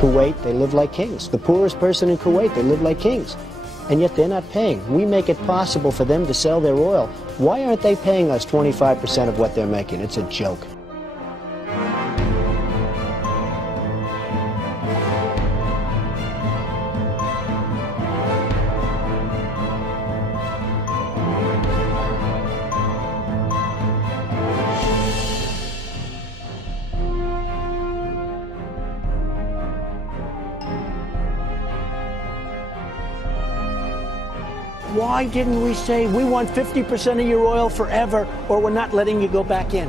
Kuwait, they live like kings. The poorest person in Kuwait, they live like kings. And yet they're not paying. We make it possible for them to sell their oil. Why aren't they paying us 25% of what they're making? It's a joke. Why didn't we say, we want 50% of your oil forever, or we're not letting you go back in?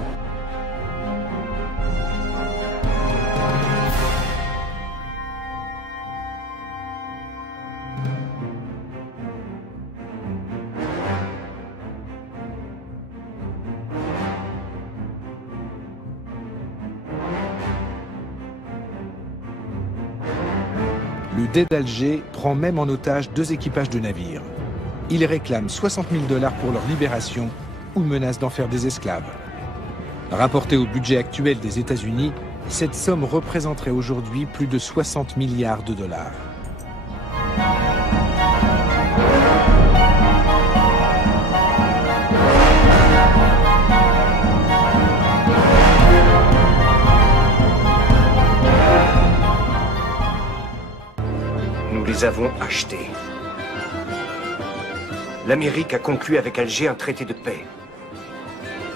Le Dey d'Alger prend même en otage 2 équipages de navires. Ils réclament 60 000 $ pour leur libération ou menacent d'en faire des esclaves. Rapporté au budget actuel des États-Unis, cette somme représenterait aujourd'hui plus de 60 milliards de dollars. Nous les avons achetés. L'Amérique a conclu avec Alger un traité de paix.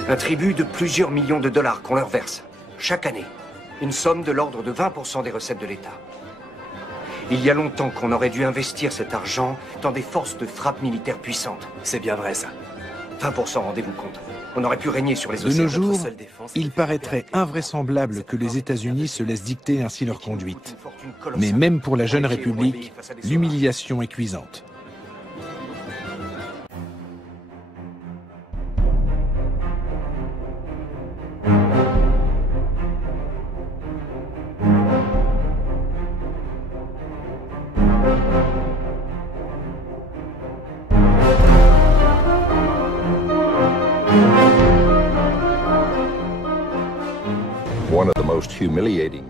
Un tribut de plusieurs millions de dollars qu'on leur verse, chaque année. Une somme de l'ordre de 20% des recettes de l'État. Il y a longtemps qu'on aurait dû investir cet argent dans des forces de frappe militaires puissantes. C'est bien vrai, ça. 20%, rendez-vous compte. On aurait pu régner sur les océans. De nos jours, il paraîtrait invraisemblable que les États-Unis se laissent dicter ainsi leur conduite. Mais même pour la jeune République, l'humiliation est cuisante.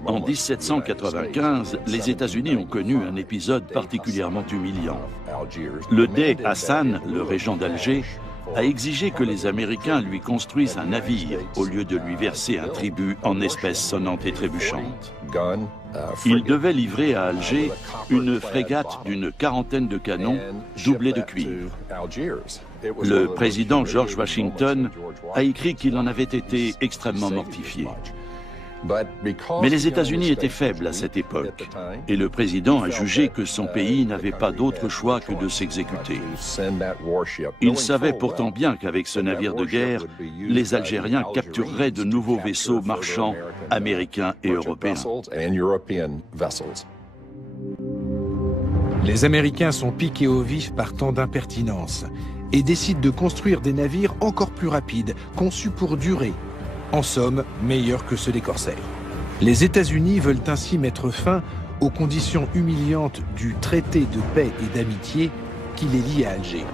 En 1795, les États-Unis ont connu un épisode particulièrement humiliant. Le Dey Hassan, le régent d'Alger, a exigé que les Américains lui construisent un navire au lieu de lui verser un tribut en espèces sonnantes et trébuchantes. Il devait livrer à Alger une frégate d'une quarantaine de canons doublés de cuivre. Le président George Washington a écrit qu'il en avait été extrêmement mortifié. Mais les États-Unis étaient faibles à cette époque, et le président a jugé que son pays n'avait pas d'autre choix que de s'exécuter. Il savait pourtant bien qu'avec ce navire de guerre, les Algériens captureraient de nouveaux vaisseaux marchands américains et européens. Les Américains sont piqués au vif par tant d'impertinence et décident de construire des navires encore plus rapides, conçus pour durer. En somme, meilleurs que ceux des corsaires. Les États-Unis veulent ainsi mettre fin aux conditions humiliantes du traité de paix et d'amitié qui les lie à Alger.